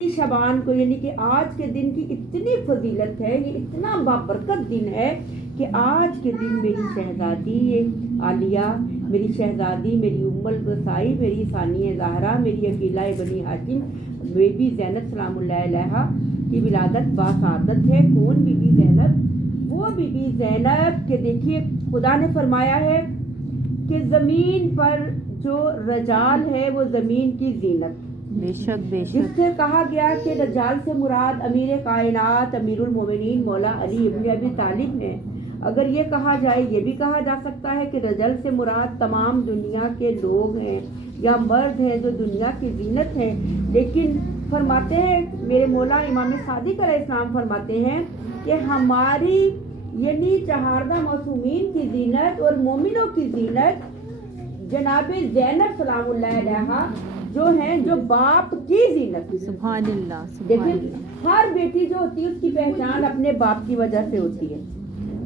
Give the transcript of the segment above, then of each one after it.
शबान को यानी कि आज के दिन की इतनी फजीलत है, ये इतना बाबरकत दिन है कि आज के दिन मेरी शहजादी ये आलिया, मेरी शहजादी, मेरी उम्मुल बसाई, मेरी सानिया ज़हरा, मेरी अकीला बनी हाशिम, बेबी ज़ैनब सलामुल्लाह अलैहा की विलादत बासादत है। कौन बीबी ज़ैनब? वो बीबी ज़ैनब के देखिए खुदा ने फरमाया है कि ज़मीन पर जो रजाल है वो ज़मीन की जीनत, बेशक बेशक, जिससे कहा गया कि रजाल से मुराद अमीर कायनात अमीरुल मोमिनीन मौला अली इब्न अबी तालिब है। अगर ये कहा जाए, ये भी कहा जा सकता है कि रजल से मुराद तमाम दुनिया के लोग हैं या मर्द हैं जो दुनिया की जीनत है। लेकिन फरमाते हैं मेरे मौला इमाम सादिक अलैहिस्सलाम फरमाते हैं कि हमारी यानी चहारदा मासूमीन की जीनत और मोमिनों की जीनत जनाब ज़ैनब सलामुल्लाह अलैहा जो हैं, जो बाप की जीनत। सुभान अल्लाह, सुभान देखिए अल्लाह। हर बेटी जो होती है उसकी पहचान अपने बाप की वजह से होती है,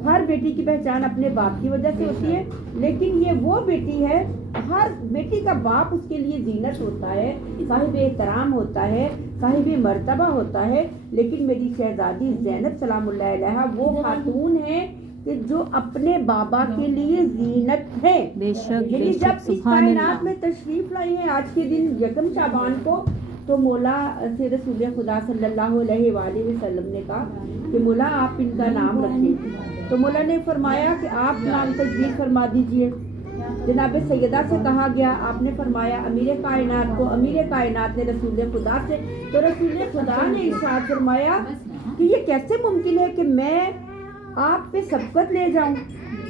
हर बेटी की पहचान अपने बाप की वजह से होती है। लेकिन ये वो बेटी है, हर बेटी का बाप उसके लिए जीनत होता है, साहिब एहतराम होता है, साहिब मर्तबा होता है। लेकिन मेरी शहजादी ज़ैनब सलामुल्लाह अलैहा वो खातून है कि जो अपने बाबा के लिए जीनत है। बेशक यानी बेशक, जब इस सुभान कायनात अल्लाह। में तशरीफ लाई है आज के दिन यकम शाबान को, तो मौला से रसूल खुदा सल्लल्लाहु अलैहि वसल्लम ने कहा कि मौला आप इनका नाम रखें। तो मौला ने फरमाया कि आप नाम तजवीज़ फरमा दीजिए। जनाब सैयदा से कहा गया, आपने फरमाया अमीर कायनात को। अमीर कायनात ने रसूल खुदा से, तो रसूल खुदा ने इरशाद फरमाया कि ये कैसे मुमकिन है कि मैं आप पे सबकत ले जाऊं।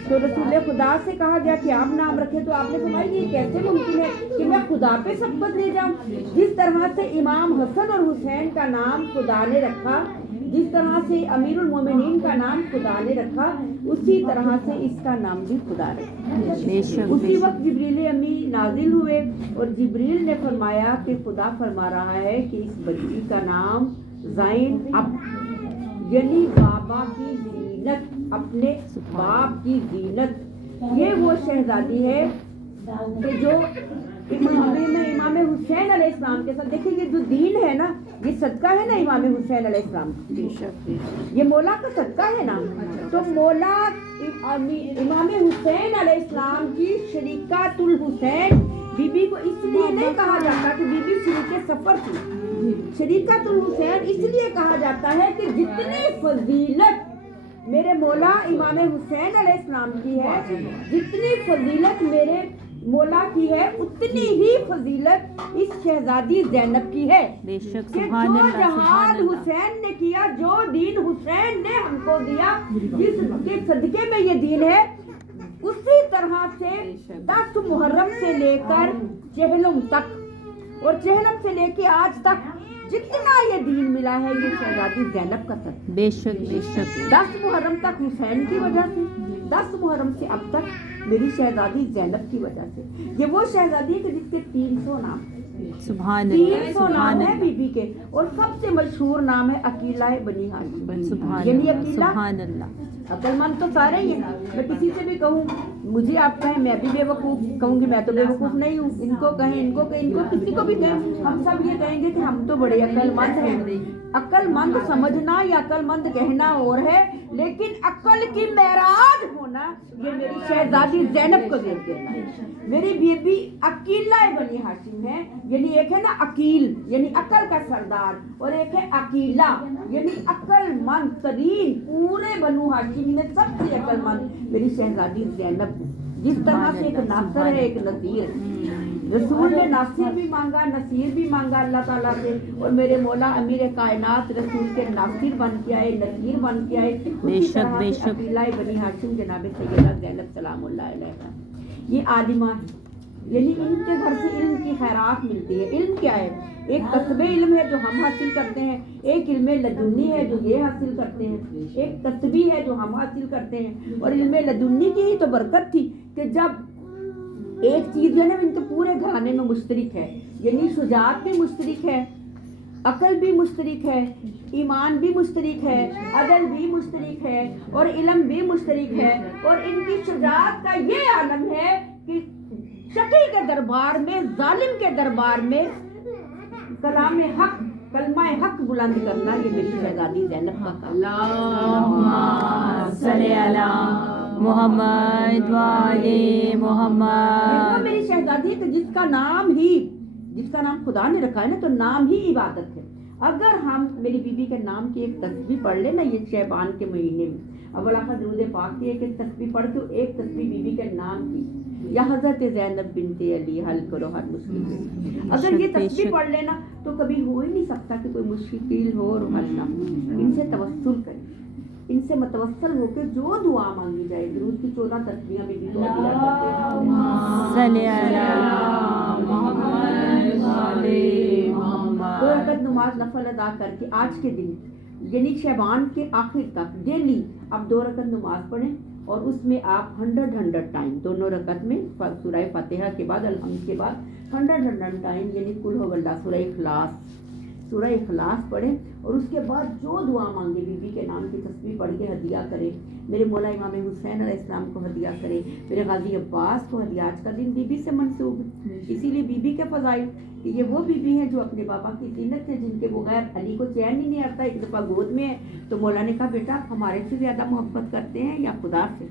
तो रसूल खुदा से कहा गया कि आप नाम रखें, तो आपने फरमाया ये कैसे मुमकिन है कि मैं खुदा पे सबकत ले जाऊं। जिस तरह से इमाम हसन और हुसैन का नाम खुदा ने रखा, जिस तरह से अमीरुल मोमिनीन का नाम खुदा ने रखा, उसी तरह से इसका नाम भी खुदा रखा। बेशक उसी बेशक, वक्त जिब्रील अमी नाजिल हुए और जिब्रील ने फरमाया कि खुदा फरमा रहा है कि इस बच्ची का नाम ज़ैन अब यानी बाबा की जीनत, अपने बाप की जीनत। ये वो शहजादी है कि जो इमाम हुसैन अलैहिस्सलाम के साथ, देखिए ये जो दीन है ना, ये सदका है ना इमाम हुसैन अलैहिस्सलाम, ये मौला का सदका है ना। तो मौला इमाम हुसैन अलैहिस्सलाम की शरीकातुल हुसैन बीबी को इसलिए नहीं कहा जाता कि बीबी शरीके सफर थी। शरीकातुल हुसैन इसलिए कहा जाता है कि जितनी फजीलत मेरे मौला इमाम हुसैन अलैहिस्सलाम की है, जितनी फजीलत मेरे मौला की है, उतनी ही फजीलत इस शहजादी ज़ैनब की है। बेशक, कि सुभान जो अल्लाह, सुभान जहाद अल्लाह। हुसैन ने किया, जो दीन हुसैन ने हमको दिया, जिसके सदके में ये दीन है, उसी तरह से 10 मुहर्रम से लेकर चहलम तक और चहलम से लेके आज तक जितना ये दीन मिला है, ये शहजादी ज़ैनब का सदका। बेशक बेशक, 10 मुहर्रम तक हुसैन की वजह से, 10 मुहर्रम से अब तक मेरी शहजादी ज़ैनब की वजह से। ये वो शहजादी है कि जिसके 300 नाम, सुभान अल्लाह, 300 सुभान नाम है अल्लाह, बीबी के, और सबसे मशहूर नाम है अकीला बनी हाशिम। सुभान यानी अल्लाह, अकीला सुभान अल्लाह। अक्लमंद तो सारे ही हैं। मैं किसी से भी कहूँ, मुझे आप कहें मैं भी बेवकूफ़ कहूँगी, मैं तो बेवकूफ़ नहीं हूँ। इनको कहें, इनको कहें, इनको किसी को भी कहें, हम सब ये कहेंगे कि हम तो बड़े अक्लमंद हैं। अक्लमंद समझना या अक्लमंद कहना और है, लेकिन अक्ल की महराज होना ये मेरी शहजादी ज़ैनब को दे देता है। मेरी बीबी अकीला बनी हाशिम है, यानी एक है ना अकील यानी अकल का सरदार, और एक है अकीला यानी अक्लमंद तरीन। पूरे बनु हाशिम में सबसे अक्लमंद मेरी शहजादी ज़ैनब। जिस तरह से एक नासर है, एक नसीर है। रसूल ने नासिर भी मांगा, नसीर भी मांगा अल्लाह ताला से, और मेरे मौला अमीर कायनात रसूल के नासिर बन के आए, नसीर बन के आए। बेशक बेशक, अकीला बनी हाशिम जनाब सैयदा ज़ैनब सलामुल्लाह अलैहा ये आलिमा है, यानी इनके घर से इल्म की खैरात मिलती है। इल्म क्या है? एक कस्बे इल्म है जो हम हासिल करते हैं, एक इल्म लदुन्नी है जो ये हासिल करते हैं, एक कस्बी है जो हम हासिल करते हैं। और इल्म लदुन्नी की ही तो बरकत थी कि जब एक चीज़ जो है ना इनके पूरे घराने में मुश्तरिक है, यानी शुजात भी मुश्तरिक है, अकल भी मुश्तरिक है, ईमान भी मुश्तरिक है, अदल भी मुश्तरिक है, और इल्म भी मुश्तरिक है। और इनकी शुजात का ये आलम है कि शकी के दरबार में, जालिम के दरबार में कलाम हक कलमा बुलंद करना, ये मेरी शहजादी ज़ैनब का काम। अल्लाहुम्मा सल्ली अला मुहम्मद व आले मुहम्मद। देखो मेरी शहजादी कि जिसका नाम खुदा ने रखा है ना, तो नाम ही इबादत है। अगर हम मेरी बीबी के नाम की एक तस्बीह पढ़ ले ना, ये शहबान के महीने में अव्वल आखिर दुरूद पाक की एक तस्बीह पढ़ के, एक तस्बीह बीबी के नाम की, या हजरत ज़ैनब बिनते अली हल करो हर मुश्किल में, अगर ये तस्बीह पढ़ लेना तो कभी हो ही नहीं सकता कि कोई मुश्किल हो और हल ना हो। इनसे तवस्सुल करें, इनसे मतवस्सल होकर जो दुआ मांगी जाए, दुरूद की 14 तस्बीहां बीबी को दिया करते हैं। सल्ली अला मुहम्मद व आले मुहम्मद। 2 रकात नमाज नफल अदा करके आज के दिन यानी शहबान के आखिर तक डेली आप 2 रकात नमाज पढ़ें, और उसमें आप 100 टाइम दोनों रकात में सूरह फातिहा के बाद अलहम्द के बाद 100 टाइम यानी कुल हो गल्ला सूरह इखलास पढ़ें, और उसके बाद जो दुआ मांगे बीबी के नाम की तस्बीह पढ़ के हदिया करें। मेरे मौला इमाम हुसैन अलैहिस्सलाम को हदिया करें, मेरे गाजी अब्बास को हदिया। आज का दिन बीबी से मंसूब है, इसीलिए बीबी के फजाइल कि ये वो बीबी है जो अपने बाबा की जीनत है, जिनके बगैर अली को चैन ही नहीं आता। एक दफ़ा गोद में है तो मौला ने कहा, बेटा आप हमारे से ज़्यादा मोहब्बत करते हैं या खुदा से?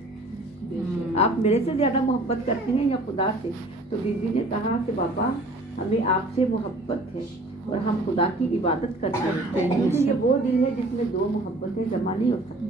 आप मेरे से ज़्यादा मोहब्बत करते हैं या खुदा से? तो बीबी ने कहा कि बाबा हमें आपसे मोहब्बत है और हम खुदा की इबादत करते हैं, क्योंकि ये वो दिल है जिसमें 2 मोहब्बतें जमा नहीं हो सकती।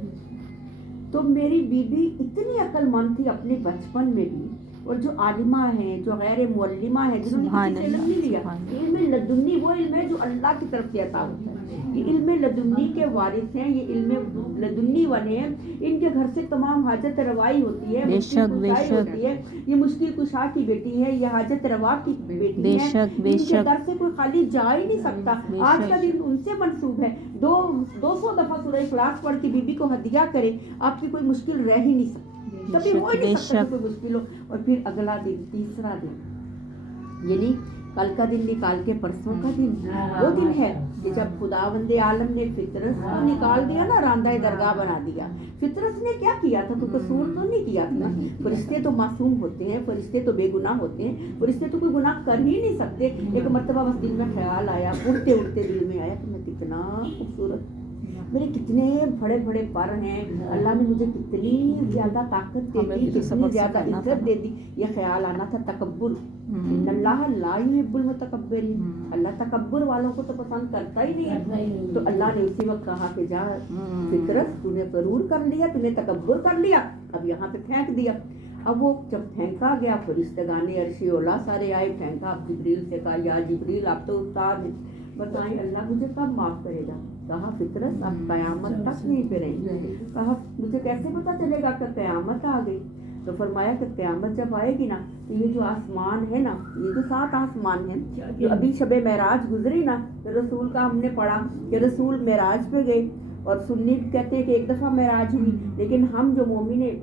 तो मेरी बीबी इतनी अक्लमंद थी अपने बचपन में भी, और जो आलिमा हैं, जो गैर मुअल्लिमा हैं, जिन्होंने किसी से इल्म नहीं लिया, इल्म लदुन्नी वो इल्म है जो अल्लाह की तरफ से अता होता है। ये इल्म लदुन्नी के वारिस हैं, ये इल्म लदुन्नी वाले हैं। इनके घर से तमाम हाजत रवाई होती है, मुश्किल कुशाई होती है। ये मुश्किल कुशा की बेटी है, ये हाजत रवा की बेटी है। इनके घर से कोई खाली जा ही नहीं सकता। आज का दिन उनसे मंसूब है। 200 दफा सूरह इखलास पढ़ के बीबी को हदिया करें, आपकी कोई मुश्किल रह ही नहीं सकती, कभी हो ही नहीं सकता कोई मुश्किल हो। और फिर अगला दिन, तीसरा दिन, यानी कल का दिन निकाल के परसों का दिन, वो दिन है कि जब खुदावंदे आलम ने फितरत को निकाल दिया ना, रांदा दरगाह बना दिया। फितरत ने क्या किया था? कोई कसूर तो नहीं किया था। फरिश्ते तो मासूम होते हैं, फरिश्ते तो बेगुनाह होते हैं, फरिश्ते तो कोई गुनाह कर ही नहीं सकते। एक मर्तबा बस दिल में ख्याल आया, उड़ते उड़ते दिल में आया कि मैं कितना खूबसूरत, मेरे कितने बड़े बड़े पर हैं, अल्लाह ने मुझे कितनी ज़्यादा ताकत दे दी, कितनी ज़्यादा इज्जत दे दी। ये ख्याल आना था तकब्बुर। अल्लाह ला युहिब्बुल मुतकब्बिरीन, अल्लाह तकब्बुर वालों को तो पसंद करता ही नहीं है। तो अल्लाह ने उसी वक्त कहा कि जा फितरत, तूने जरूर कर लिया, तूने तकब्बुर कर लिया, अब यहाँ पे फेंक दिया। अब वो जब फेंका गया, फरिश्तेगाने अर्शी ओला सारे आए, फेंका। अब जिब्रील से कहा, या जिब्रील आप तो उस्ताद हैं, बताएं अल्लाह मुझे कब माफ़ करेगा? कहा फितरत आप क़यामत तक नहीं पे रहेंगे। कहा मुझे कैसे पता चलेगा कि क़यामत आ गई? तो फरमाया कि क़यामत जब आएगी ना, तो ये जो आसमान है ना, ये जो 7 आसमान हैं, जो अभी शब मेराज गुजरी ना, तो रसूल का हमने पढ़ा कि रसूल मेराज पे गए, और सुन्नी कहते हैं कि एक दफ़ा मेराज हुई, लेकिन हम जो मोमिनीन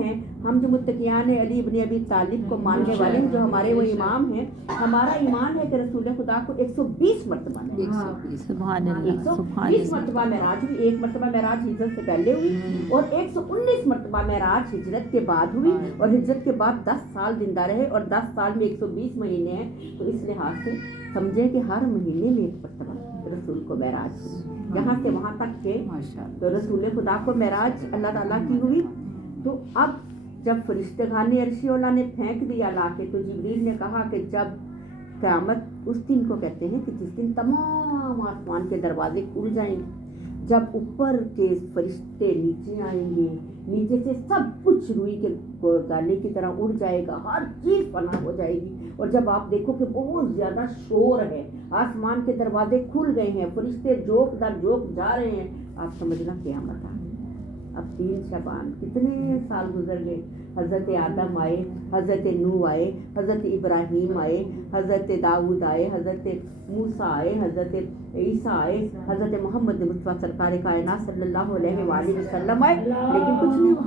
हैं, हम जो मुत्तकियान अली इब्न अबी तालिब को मानने वाले हैं, जो हमारे वो इमाम हैं, हमारा ईमान है कि रसूल खुदा को 120 मरतबा 120 मरतबा मेराज हुई। 1 मरतबा मेराज हिजरत से पहले हुई, और 119 मरतबा मेराज हिजरत के बाद हुई, और हिजरत के बाद 10 साल जिंदा रहे, और 10 साल में 120 महीने हैं। तो इस लिहाज से समझे कि हर महीने में 1 मरतबा रसूल को मेराज हुई, यहाँ से वहाँ तक के। तो रसूल खुदा को मेराज अल्लाह ताला की हुई। तो अब जब फरिश्तेगाने अर्शी ओला ने फेंक दिया लाके, तो जिब्रील ने कहा कि जब क़यामत, उस दिन को कहते हैं कि जिस दिन तमाम आसमान के दरवाजे खुल जाएंगे, जब ऊपर के फरिश्ते नीचे आएंगे, नीचे से सब कुछ रुई के गाने की तरह उड़ जाएगा, हर चीज़ पनाह हो जाएगी। और जब आप देखो कि बहुत ज़्यादा शोर है, आसमान के दरवाजे खुल गए हैं, फरिश्ते जोक दर जोक जा रहे हैं, आप समझना क़यामत आ गई। अब 3 शबान, कितने साल गुजर गए। हज़रत आदम आए, हज़रत नूह आए, हज़रत इब्राहीम आए, हज़रत दाऊद आए, हज़रत मूसा आए, हज़रत ईसा आए, हज़रत मोहम्मद मुस्तफ़ा सरकार कायनात सल्लल्लाहु अलैहि वसल्लम आए, लेकिन कुछ नहीं हुआ।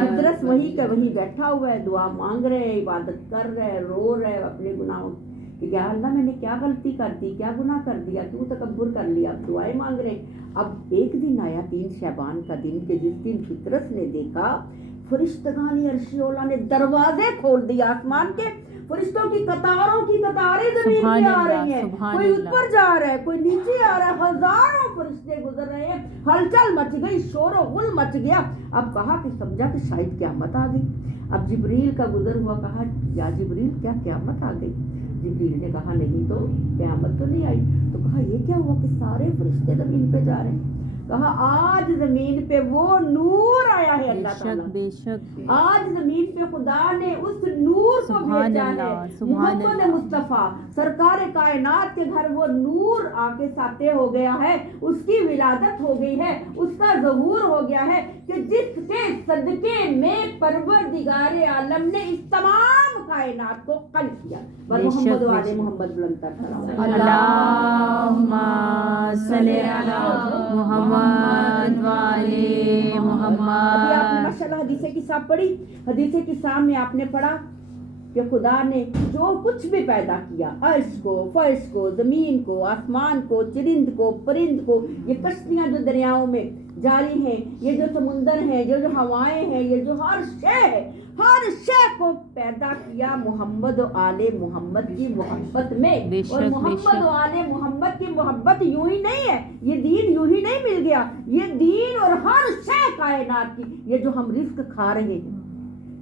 फितरत वही का वही बैठा हुआ है, दुआ मांग रहे हैं, इबादत कर रहे हैं, रो रहे हैं अपने गुनाहों कि या अल्लाह मैंने क्या गलती कर दी, क्या गुनाह कर दिया, तू तकब्बुर कर लिया। अब दुआएं मांग रहे। अब एक दिन आया 3 शबान का दिन कि जिस दिन फितरत ने देखा फरिश्तेगान अर्शी ओला ने दरवाजे खोल दिए आसमान के, फरिश्तों की कतारें जमीन पे आ रही हैं, कोई ऊपर जा रहा है, कोई नीचे आ रहा है, हजारों फरिश्ते गुजर रहे हैं, हलचल मच गई, शोर और गुल मच गया। अब कहा कि समझा कि शायद क़यामत आ गई। अब जिब्रील का गुजर हुआ, कहा या जिब्रील क्या क़यामत आ गई? जिब्रील ने कहा नहीं तो क़यामत तो नहीं आई। तो कहा ये क्या हुआ कि सारे फरिश्ते जमीन पे जा रहे हैं? कहा आज जमीन पे वो नूर आया है अल्लाह ताला, बेशक आज जमीन पे खुदा ने उस नूर को भेजा है। मोहम्मद मुस्तफ़ा सरकार कायनात के घर वो नूर आके साते हो गया है, उसकी विलादत हो गई है, उसका ज़हूर हो गया है कि जिसके सदके में परवरदिगारे आलम ने इस तमाम कायनात को कल किया। मोहम्मद वाले मोहम्मद बुलंद अल्लाहुम्मा सल्ली अला मोहम्मद वाले मोहम्मद। अभी आपने माशाल्लाह हदीसे की साहब पढ़ी, हदीसे की साहब में आपने पढ़ा कि खुदा ने जो कुछ भी पैदा किया, अर्श को, फर्श को, जमीन को, आसमान को, चरिंद को, परिंद को, ये कश्तियां जो दरियाओं में जारी हैं, ये जो समुंदर हैं, जो हवाएं हैं, ये जो हर शय है, हर शय को पैदा किया मोहम्मद और आले मोहम्मद की मोहब्बत में। और मोहम्मद और आले मोहम्मद की मोहब्बत यूं ही नहीं है, ये दीन यूं ही नहीं मिल गया, ये दीन और हर शय कायनात की, ये जो हम रिस्क खा रहे हैं,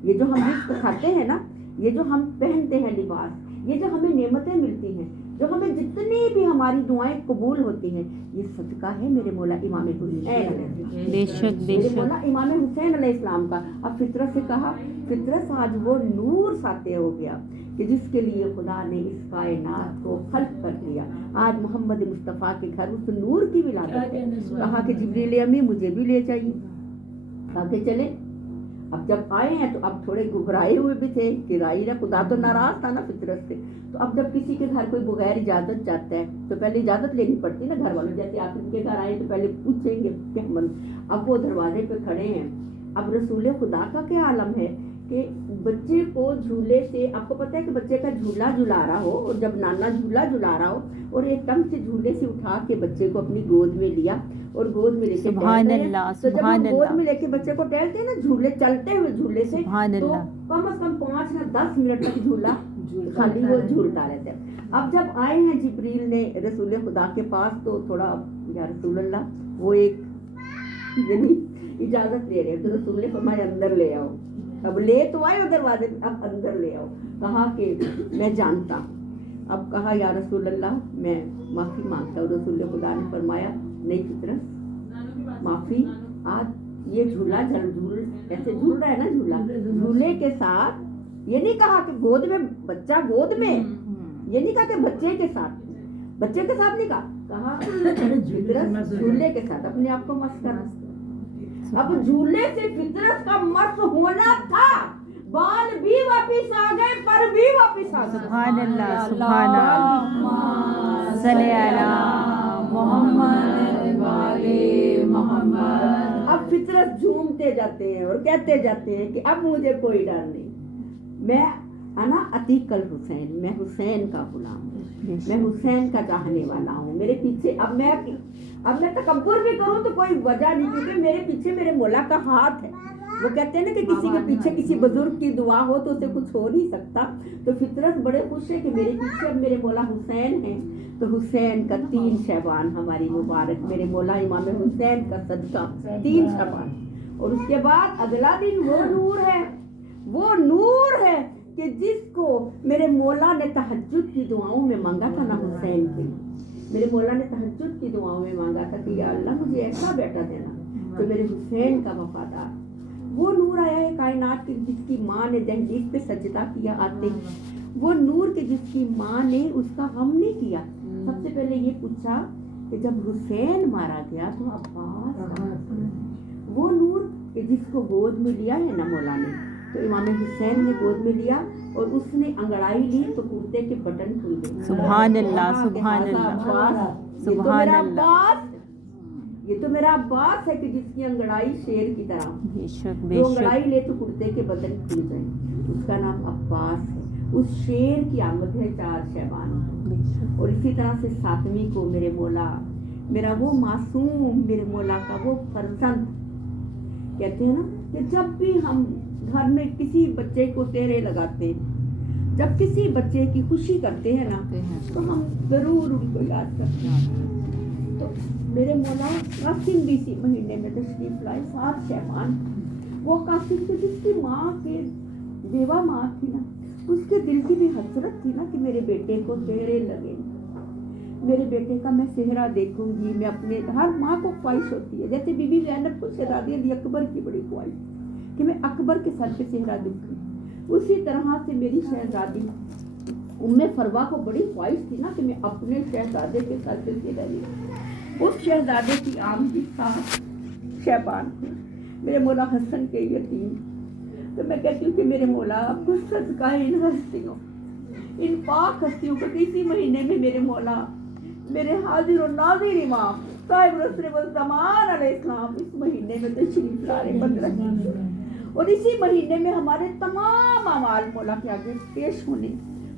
ये जो हम रिस्क खाते हैं ना, ये जो हम पहनते हैं लिबास, ये जो हमें नेमतें मिलती हैं, जो हमें जितनी भी हमारी दुआएं कबूल होती हैं, ये सदका है मेरे मौला इमाम हुसैन, बेशक मेरे मौला इमाम हुसैन अलैहिस्सलाम का। अब फितरत से कहा, फितरत आज वो नूर साते हो गया कि जिसके लिए खुदा ने इस कायनात को खल्क कर दिया। आज मोहम्मद मुस्तफ़ा के घर उस नूर की विलादत है। कहा कि जिब्रील अमी मुझे भी ले जाइए, कहा कि चले। अब जब आए हैं तो अब थोड़े घबराए हुए भी थे कि राई ना, खुदा तो नाराज था ना फितरत से। तो अब जब किसी के घर कोई बगैर इजाजत जाता है तो पहले इजाजत लेनी पड़ती ना घर वालों, जैसे आप इनके घर आए तो पहले पूछेंगे क्या मन। अब वो दरवाजे पे खड़े हैं। अब रसूल खुदा का क्या आलम है कि बच्चे को झूले से, आपको पता है कि बच्चे का झूला झुला रहा हो, और जब नाना झूला झुला रहा हो और एकदम से झूले से उठा के बच्चे को अपनी गोद में लिया और गोद में लेके सुभान अल्लाह, तो जब हम गोद में लेके बच्चे को टहलते हैं ना झूले, चलते हुए झूले से, तो कम से कम 5 या 10 मिनट तक झूला खाली वो झूलता रहता है। अब जब आए हैं जिब्रील ने रसूल खुदा के पास, तो थोड़ा या रसूल अल्लाह वो एक यानी इजाजत ले रहे हैं, तो रसूल ने फरमाया अंदर ले आओ। अब ले तो आए दरवाजे, अब अंदर ले आओ। कहा कि मैं जानता हूँ। अब कहा या रसूल अल्लाह मैं माफ़ी मांगता हूँ। रसूल खुदा ने फरमाया नहीं फितरत माफ़ी, आज ये झूला झूल ऐसे झूल रहा है ना, झूले के साथ, ये नहीं कहा कि गोद में बच्चा, गोद में ये नहीं कहा कि बच्चे के साथ नहीं कहा फितरत झूले के साथ अपने आप को मस्त कर। अब झूले से फितरत का मस्त होना था, बाल भी वापिस आ गए, पर भी वापिस आ गए। सुभान अल्लाह, सुभान अल्लाह, सल्ले अला मोहम्मद वाले मोहम्मद। अब फितरत झूमते जाते हैं और कहते जाते हैं कि अब मुझे कोई डर नहीं, मैं अना अतीकल हुसैन, मैं हुसैन का गुलाम हूँ, मैं हुसैन का चाहने वाला हूँ। मेरे पीछे अब मैं तकब्बुर भी करूँ तो कोई वजह नहीं, क्योंकि मेरे पीछे मेरे मौला का हाथ है। वो कहते हैं ना कि किसी के पीछे किसी बुजुर्ग की दुआ हो तो उसे कुछ हो नहीं सकता। तो फितरत बड़े खुश है कि मेरे पीछे अब मेरे मौला हुसैन हैं। तो हुसैन का 3 शबान हमारी मुबारक, मेरे मौला इमाम हुसैन का सदका 3 शबान। और उसके बाद अगला दिन वो नूर है कि जिसको मेरे मौला ने तहज्जुद की दुआओं में मांगा था ना, हुसैन के मेरे मौला ने तहज्जुद की दुआओं में मांगा था कि या अल्लाह मुझे ऐसा बेटा देना तो मेरे हुसैन का वफादार। वो नूर आया है कायनात की, जिसकी माँ ने दहलीज पे सजदा किया आते, वो नूर के जिसकी माँ ने उसका गम नहीं किया। सबसे पहले ये पूछा कि जब हुसैन मारा गया तो अब्बास, वो नूर के जिसको गोद में लिया है ना मौला ने, तो इमाम हुसैन ने गोद में लिया और उसने अंगड़ाई ली तो कुर्ते के बटन खुल गए। सुभान अल्लाह, सुभान अल्लाह, सुभान अल्लाह। ये तो मेरा अब्बास है कि जिसकी अंगड़ाई शेर की तरह, बेशक जो अंगड़ाई ले तो कुर्ते के बटन खुल जाए, उसका नाम अब्बास है। उस शेर की आमद है 4 शबान। और इसी तरह से 7वीं को मेरे मौला, मेरा वो मासूम, मेरे मौला का वो फर्जंद, कहते हैं ना कि जब भी हम घर में किसी बच्चे को सेहरे लगाते हैं जब किसी बच्चे की खुशी करते हैं ना तो हम जरूर उनको याद करते हैं। तो मेरे मौला कासिम भी इसी महीने में तशरीफ लाए, 7 शहबान। वो कासिम के जिसकी माँ के बेवा माँ थी ना, उसके दिल की भी हसरत थी ना कि मेरे बेटे को चेहरे लगे, मेरे बेटे का मैं सेहरा देखूंगी। मैं अपने, हर माँ को ख्वाहिश होती है, जैसे बीबी ज़ैनब को शहजादी अली अकबर की बड़ी ख्वाहिश कि मैं अकबर के सर पे सेहरा देखूं, उसी तरह से मेरी शहजादी उम्मे फरवा को बड़ी ख्वाहिश थी ना कि मैं अपने शहजादे के सर पे सेहरा देखूं। उस शहजादे की आमदी था शहबान, मेरे मौला हसन के यतीम। तो मैं कहती हूँ कि मेरे मौला आपको सदका इन हस्तियों, इन पाक हस्तियों को, इसी महीने में मेरे मौला मेरे हाजिर और नाज़िर इमाम साहिब रसूलुज़्ज़मान अलैहिस्सलाम इस महीने में तशरीफ ला रहे 15 और इसी महीने में हमारे तमाम अमाल मौला के आगे पेश होने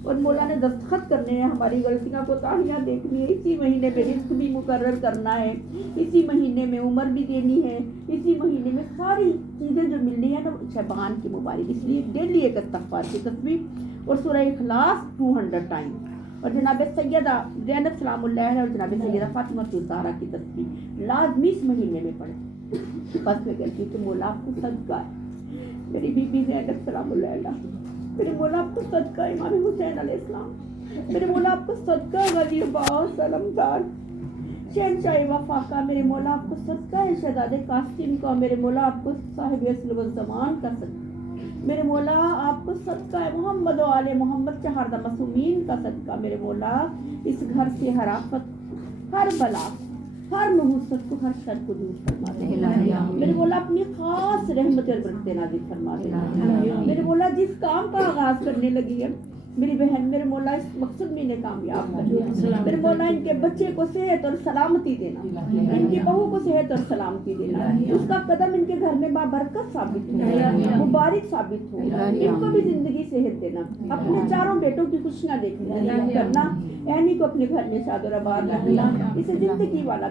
और मौला ने दस्तखत करने हैं, हमारी गलतियां कोताहियां देखनी है। इसी महीने में रिस्क भी मुकर्रर करना है, इसी महीने में उम्र भी देनी है, इसी महीने में सारी चीज़ें जो मिलनी है ना शबान की मुबारक। इसलिए डेली एक इस्तग़फ़ार की तस्बीह और सूरह इखलास 200 टाइम और जनाब सैयदा ज़ैनब सलामुल्लाह और जनाब सैयदा फातिमा ज़हरा की तस्बीह लाजमी इस महीने में पढ़े। बस मैं कहती हूँ कि मौला आपको सदका है, मेरी बीबी ज़ैनब सलामुल्लाह, मेरे मौला आपको सदका इमाम हुसैन अलैहिस्सलाम, मेरे मौला आपको सदका गनी अब्बास अलमदार शहंशाह वफा का, मेरे मौला आपको सदका है शहजादे कासिम का, मेरे मौला आपको साहिब असल व ज़मान का सदका, मेरे मौला आपको सदका है मोहम्मद व आले मोहम्मद चहारदा मासूमीन का सदका। मेरे मौला इस घर से हर आफत, हर बला, हर नहुसत को, हर शर को दूर फरमा दे। मेरे मौला अपनी खास रहमत और बरकत नाज़िल फरमा दे। मेरे मौला जिस काम का आगाज करने लगी है मेरी बहन, मेरे मौला इस मकसद में इन्हें कामयाब कर। मेरे मौला इनके बच्चे को सेहत और सलामती देना, इनकी बहू को सेहत और सलामती देना, उसका कदम इनके घर में बाबरकत साबित हो, मुबारक साबित हो, इनको भी जिंदगी सेहत देना, अपने चारों बेटों की खुशियां देखना करना, ऐनी को अपने घर में शाद और आबाद रखना, इसे जिंदगी वाला